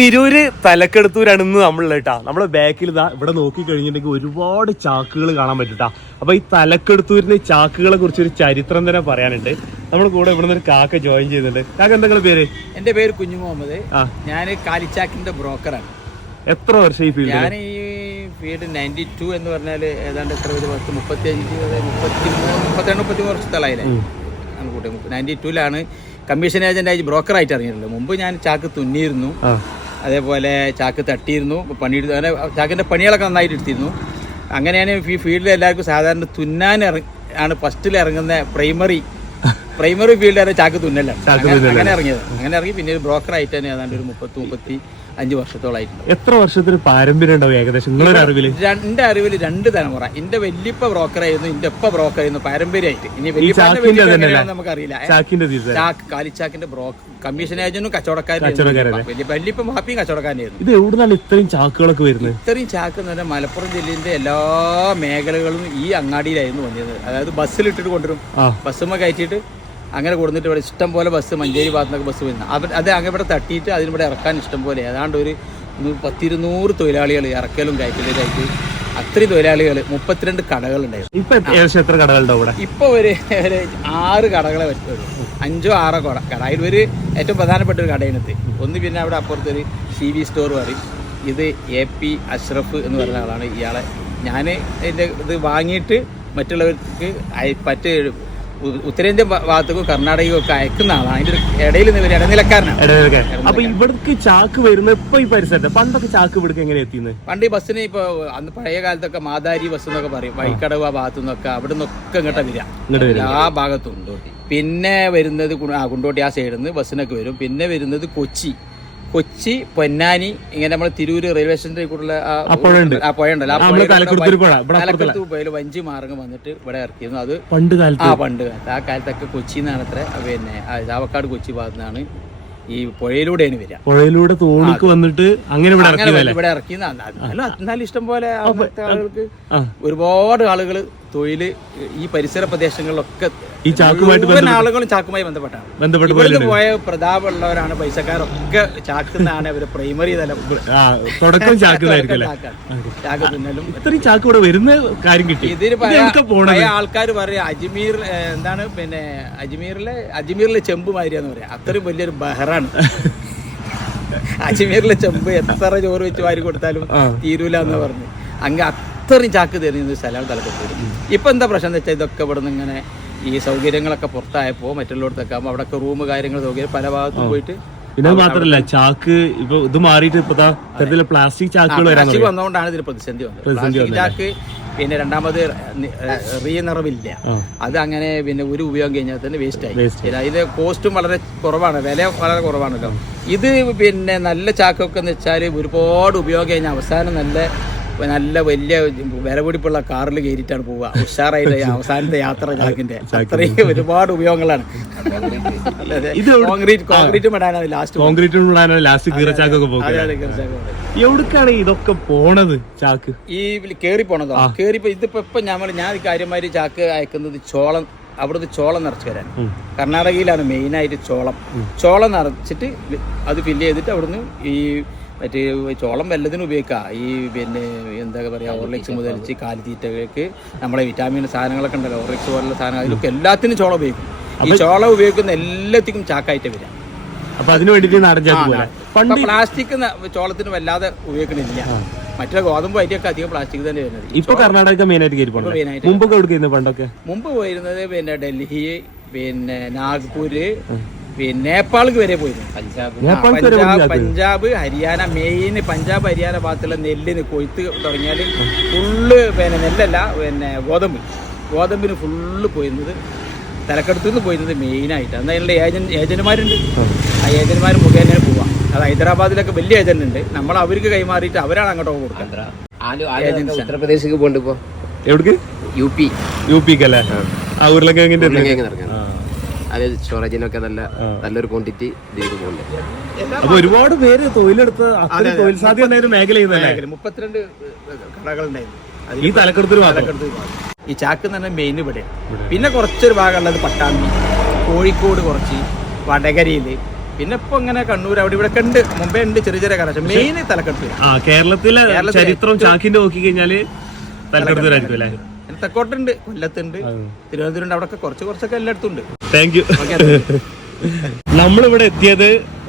തിരൂര് തലക്കെടുത്തൂരാണെന്ന് നമ്മളുള്ള കേട്ടാ. നമ്മളെ ബാക്കിൽ ഇതാ ഇവിടെ നോക്കി കഴിഞ്ഞിട്ടുണ്ടെങ്കിൽ ഒരുപാട് ചാക്കുകൾ കാണാൻ പറ്റൂട്ടാ. അപ്പൊ ഈ തലക്കെടുത്തൂരിന് ചാക്കുകളെ കുറിച്ച് ഒരു ചരിത്രം തന്നെ പറയാനുണ്ട്. നമ്മൾ കൂടെ ഇവിടെ നിന്ന് ഒരു കാക്ക ജോയിൻ ചെയ്യുന്നുണ്ട്. കാക്ക എന്തെങ്കിലും പേര്? എന്റെ പേര് കുഞ്ഞു മുഹമ്മദ്. ഞാൻ കാലിച്ചാക്കിന്റെ ബ്രോക്കറാണ്. എത്ര വർഷം ഈ ഫീൽഡ്? ഞാൻ ഈ ഫീൽഡ് 92 എന്ന് പറഞ്ഞാൽ ഏതാണ്ട് എത്ര 32 വർഷത്തോളായില്ലേ. 92 കമ്മീഷൻ ഏജന്റായി ബ്രോക്കറായിട്ട് ഇറങ്ങിയിട്ടുള്ളത്. മുമ്പ് ഞാൻ ചാക്ക് തുന്നിയിരുന്നു, അതേപോലെ ചാക്ക് തട്ടിയിരുന്നു, അങ്ങനെ ചാക്കിന്റെ പണികളൊക്കെ നന്നായിട്ട് എടുത്തിരുന്നു. അങ്ങനെയാണ് ഈ ഫീൽഡിൽ എല്ലാവർക്കും സാധാരണ തുന്നാൻ ആണ് ഫസ്റ്റിൽ ഇറങ്ങുന്ന പ്രൈമറി ഫീൽഡ് ചാക്ക് തുന്നലാണ്. അങ്ങനെ ഇറങ്ങിയത്. അങ്ങനെ ഇറങ്ങി പിന്നെ ഒരു ബ്രോക്കറായിട്ട് തന്നെ ഏതാണ്ട് ഒരു 30-35 വർഷത്തോളായിട്ടുണ്ട്. എത്ര വർഷത്തിന് പാരമ്പര്യം ഉണ്ടാവും ഏകദേശം നിങ്ങളുടെ അറിവിൽ? എന്റെ അറിവിൽ 2 തലമുറ. എന്റെ വല്യപ്പ ബ്രോക്കറായിരുന്നു, എന്റെ ഒപ്പ ബ്രോക്കറായിരുന്നു പാരമ്പര്യമായിട്ട്. ഇനി നമുക്കറിയില്ല. ചാക്ക് കാലിച്ചാക്കിന്റെ കമ്മീഷൻ ഏജന്റും കച്ചവടക്കാരും. വല്യപ്പ മാപ്പിയും കച്ചവടക്കാരനായിരുന്നു. ഇത് എവിടുന്നാണ് ഇത്രയും ചാക്കുകളൊക്കെ വരുന്നത്? ഇത്രയും ചാക്ക് എന്ന് പറഞ്ഞാൽ മലപ്പുറം ജില്ലയുടെ എല്ലാ മേഖലകളും ഈ അങ്ങാടിയിലായിരുന്നു വന്നത്. അതായത് ബസ്സിലിട്ടിട്ട് കൊണ്ടുവരും, ബസ്സുമ്മ കയറ്റിയിട്ട് അങ്ങനെ കൊടുത്തിട്ട് ഇവിടെ ഇഷ്ടം പോലെ ബസ് മഞ്ചേരി ഭാഗത്തുനിന്നൊക്കെ ബസ് വരുന്നത്. അത് അങ്ങനെ ഇവിടെ തട്ടിയിട്ട് അതിനിവിടെ ഇറക്കാൻ ഇഷ്ടം പോലെ ഏതാണ്ട് ഒരു 10-200 തൊഴിലാളികൾ ഇറക്കലും കയറ്റലായിട്ട്. അത്രയും തൊഴിലാളികൾ 32 കടകളുണ്ടായിരുന്നു. എത്ര കടകളുണ്ടാവും? ഇപ്പൊ ഒരു 6 കടകളെ പറ്റുള്ളൂ. 5-6 കട. അതിലൊരു ഏറ്റവും പ്രധാനപ്പെട്ട ഒരു കടയിനത്ത് ഒന്ന്. പിന്നെ അവിടെ അപ്പുറത്തൊരു CV സ്റ്റോർ പറയും. ഇത് AP അഷ്റഫ് എന്ന് പറയുന്ന ആളാണ് ഇയാളെ. ഞാൻ ഇതിൻ്റെ ഇത് വാങ്ങിയിട്ട് മറ്റുള്ളവർക്ക് ഉത്തരേന്ത്യൻ ഭാഗത്തേക്കും കർണാടകയും ഒക്കെ അയക്കുന്ന ആളാണ്. അതിന്റെ ഇടയിൽ നിന്ന് ഇടനിലക്കാരനാണ്. അപ്പൊ ഇവിടേക്ക് ചാക്ക് വരുന്നത് ഇപ്പൊ ഈ പരിസരത്ത്? പണ്ടൊക്കെ ചാക്ക് ഇവിടേക്ക് എങ്ങനെ എത്തിയത്? പണ്ട് ഈ ബസ്സിന് ഇപ്പൊ അന്ന് പഴയ കാലത്തൊക്കെ മാതാരി ബസ് എന്നൊക്കെ പറയും. വൈക്കടവ് ആ ഭാഗത്തു നിന്നൊക്കെ അവിടെ നിന്നൊക്കെ ഇങ്ങോട്ട് വരിക ആ ഭാഗത്തും. പിന്നെ വരുന്നത് കുണ്ടോട്ടി ആ സൈഡിൽ നിന്ന് ബസ്സിനൊക്കെ വരും. പിന്നെ വരുന്നത് കൊച്ചി പൊന്നാനി ഇങ്ങനെ നമ്മൾ തിരൂര് റെയിൽവേ സ്റ്റേഷൻ്റെ കൂടെ ആ പുഴ ഉണ്ടല്ലോ, തലക്കത്ത് പോയാൽ വഞ്ചി മാർഗം വന്നിട്ട് ഇവിടെ ഇറക്കിയിരുന്നു. അത് പണ്ട് കാലത്ത് ആ കാലത്തൊക്കെ കൊച്ചിയിൽ നിന്നാണ് അത്ര. പിന്നെ ചാവക്കാട് കൊച്ചി ഭാഗത്തു നിന്നാണ് ഈ പുഴയിലൂടെയാണ് വരിക. പുഴയിലൂടെ തോണിക്ക് വന്നിട്ട് അങ്ങനെ ഇവിടെ ഇറക്കി. എന്നാലും ഇഷ്ടം പോലെ ആളുകൾക്ക് ഒരുപാട് ആളുകൾ തൊഴില് ഈ പരിസര പ്രദേശങ്ങളിലൊക്കെ ഈ ചാക്കുമായിട്ട് ആളുകളും ചാക്കുമായി ബന്ധപ്പെട്ടാണ് പോയ പ്രതാപമുള്ളവരാണ്. പൈസക്കാരൊക്കെ ചാക്കുന്നാണ് അവര് പ്രൈമറി തലം തുടക്കം ചാക്ക് തുന്നലും. ഇത്രയും ചാക്ക് ഇവിടെ വരുന്ന കാര്യം കിട്ടി. ഇതിന് പഴയ ആൾക്കാർ പറയാ അജ്മീർ എന്താണ് പിന്നെ അജ്മീറിലെ ചെമ്പ് മാതിരിയാന്ന് പറയാം. അത്രയും വലിയൊരു ബഹറാണ് അജ്മീറിലെ ചെമ്പ്. എത്ര ചോറ് വെച്ച് വാരി കൊടുത്താലും തീരൂല എന്ന് പറഞ്ഞു. അങ്ങ് അത്രയും ചാക്ക് തരുന്ന സ്ഥലമാണ് തലക്കെട്ടൂർ. ഇപ്പൊ എന്താ പ്രശ്നം എന്ന് വെച്ചാൽ ഇതൊക്കെ ഇവിടെ നിന്ന് ഇങ്ങനെ ഈ സൗകര്യങ്ങളൊക്കെ പുറത്തായപ്പോൾ മറ്റുള്ളവർത്തൊക്കെ ആകുമ്പോൾ അവിടെയൊക്കെ റൂം കാര്യങ്ങൾ സൗകര്യം പല ഭാഗത്തും പോയിട്ട്. പിന്നെ മാത്രമല്ല ചാക്ക് ഇപ്പൊ ഇത് മാറിയിട്ട് പ്ലാസ്റ്റിക് ചാക്കുകൾ വന്നതുകൊണ്ടാണ് ഇതിന് പ്രതിസന്ധി വന്നത്. പ്ലാസ്റ്റിക് ചാക്ക് പിന്നെ രണ്ടാമത് നിറവില്ല. അത് അങ്ങനെ പിന്നെ ഒരു ഉപയോഗം കഴിഞ്ഞാൽ തന്നെ വേസ്റ്റ് ആയി. അതിന്റെ കോസ്റ്റും വളരെ കുറവാണ്, വില വളരെ കുറവാണല്ലോ. ഇത് പിന്നെ നല്ല ചാക്കൊക്കെ എന്ന് വെച്ചാൽ ഒരുപാട് ഉപയോഗം കഴിഞ്ഞാൽ അവസാനം നല്ല വലിയ വിലപിടിപ്പുള്ള കാറിൽ കയറിയിട്ടാണ് പോവുക. ഉഷാറായിട്ട് അവസാനത്തെ യാത്ര ചാക്കിന്റെ അത്രയും ഒരുപാട് ഉപയോഗങ്ങളാണ്. കോൺക്രീറ്റും ഇടാനാണ് ലാസ്റ്റ് എവിടേക്കാണ് ഇതൊക്കെ പോണത്? ചാക്ക് ഈ കേറി പോണതോ? ഇതിപ്പോ ഞാൻ കാര്യമായിട്ട് ചാക്ക് അയക്കുന്നത് അവിടുത്തെ ചോളം നിറച്ച് വരാൻ. കർണാടകയിലാണ് മെയിനായിട്ട് ചോളം നിറച്ചിട്ട് അത് ഫില്ല് ചെയ്തിട്ട് അവിടുന്ന് ഈ മറ്റേ ചോളം വല്ലതിനും ഉപയോഗിക്കാം. ഈ പിന്നെ എന്താ പറയുക, ഓർലിക്സ് മുതലിച്ച് കാലിത്തീറ്റകൾക്ക് നമ്മുടെ വിറ്റാമിൻ സാധനങ്ങളൊക്കെ ഉണ്ടല്ലോ, ഓർലിക്സ് പോലുള്ള സാധനങ്ങൾ, അതിലൊക്കെ എല്ലാത്തിനും ചോളം ഉപയോഗിക്കും. ഈ ചോളം ഉപയോഗിക്കുന്ന എല്ലാത്തിനും ചാക്കായിട്ട് വരാം. അപ്പൊ അതിന് വേണ്ടിയിട്ട് പണ്ട് പ്ലാസ്റ്റിക് ചോളത്തിന് വല്ലാതെ ഉപയോഗിക്കണില്ല. മറ്റേ ഗോതമ്പ് അരിയൊക്കെ അധികം പ്ലാസ്റ്റിക് തന്നെ വരുന്നത്. ഇപ്പൊ കർണാടക മുമ്പ് പോയിരുന്നത് പിന്നെ ഡൽഹി, പിന്നെ നാഗ്പൂര്, പിന്നെ നേപ്പാൾക്ക് വരെ പോയിരുന്നു. പഞ്ചാബ് ഹരിയാന, മെയിൻ പഞ്ചാബ് ഹരിയാന ഭാഗത്തുള്ള നെല്ലിന് കൊയ്ത്ത് തുടങ്ങിയാൽ ഫുള്ള് പിന്നെ നെല്ലല്ല പിന്നെ ഗോതമ്പിന് ഫുള്ള് പോയിരുന്നത് തലക്കെടുത്തുനിന്ന് പോയിരുന്നത് മെയിനായിട്ട്. അന്ന് അതിനുള്ള ഏജന്റുമാരുണ്ട്. ആ ഏജന്റുമാർ മുഖേന പോവാം. അത് ഹൈദരാബാദിലൊക്കെ വലിയ ഏജന്റ് ഉണ്ട്. നമ്മൾ അവർക്ക് കൈമാറിയിട്ട് അവരാണ് അങ്ങോട്ടൊക്കെ കൊടുക്കുന്നത്. ഉത്തർപ്രദേശിക്ക് പോകണ്ട്. ഇപ്പൊ എവിടേക്ക്? യുപിക്കല്ലേ? അത് സ്റ്റോറേജിനൊക്കെ നല്ലൊരു ക്വാണ്ടിറ്റി ഇതിലേക്ക് പോകുന്നുണ്ട്. അപ്പൊ ഒരുപാട് പേര് തൊഴിലെടുത്ത് തൊഴിൽ സാധ്യത മേഖല 32 കടകളുണ്ടായിരുന്നു ഈ തലക്കെടുത്ത്. ഈ ചാക്ക് എന്ന് പറഞ്ഞാൽ മെയിൻ ഇവിടെ. പിന്നെ കുറച്ചൊരു ഭാഗമുള്ളത് പട്ടാമ്പി, കോഴിക്കോട്, കുറച്ച് വടകരയില്, പിന്നെ ഇപ്പൊ ഇങ്ങനെ കണ്ണൂർ അവിടെ ഇവിടെ ഒക്കെ ഉണ്ട്, മുമ്പേ ഉണ്ട് ചെറിയ ചെറിയ കട, മെയിൻ തലക്കെടുത്തൂർ. ആ കേരളത്തിലെ ചരിത്രം ചാക്കിന്റെ നോക്കി കഴിഞ്ഞാല് തലക്കെടുത്തൂരായിരിക്കും അല്ലേ? തെക്കോട്ടുണ്ട്, കൊല്ലത്തുണ്ട്, തിരുവനന്തപുരം, അവിടെ കുറച്ചൊക്കെ എല്ലായിടത്തും ഉണ്ട്. Thank you. നമ്മളിവിടെ എത്തിയത്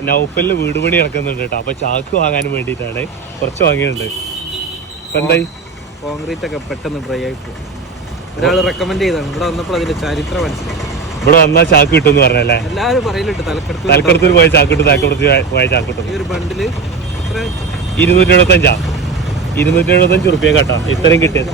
നൗഫലിന് വീട് പണി നടക്കുന്നുണ്ട് കേട്ടോ. അപ്പൊ ചാക്ക് വാങ്ങാൻ വേണ്ടിയിട്ടാണ്, കുറച്ച് വാങ്ങിയിട്ടുണ്ട്. അപ്പൊ എന്തായി? കോൺക്രീറ്റ് ഒക്കെ പെട്ടെന്ന് ഡ്രൈ ആയി പോകും. ഒരാൾ റെക്കമെൻഡ് ചെയ്താണ്, ഇവിടെ വന്നപ്പോൾ അതിന്റെ ചരിത്രം മനസ്സിലായി. ഇവിടെ വന്നാൽ ചാക്ക് കിട്ടും എന്ന് പറഞ്ഞല്ലേ? എല്ലാവരും പറയലുണ്ട് തലക്കെടുത്തൂർ പോയ ചാക്ക് കിട്ടും, തലക്കെടുത്ത് പോയ ചാക്ക് കിട്ടും. ഈ ഒരു ബണ്ടില് 275 275 റുപ്യ കേട്ടോ ഇത്രയും കിട്ടിയത്.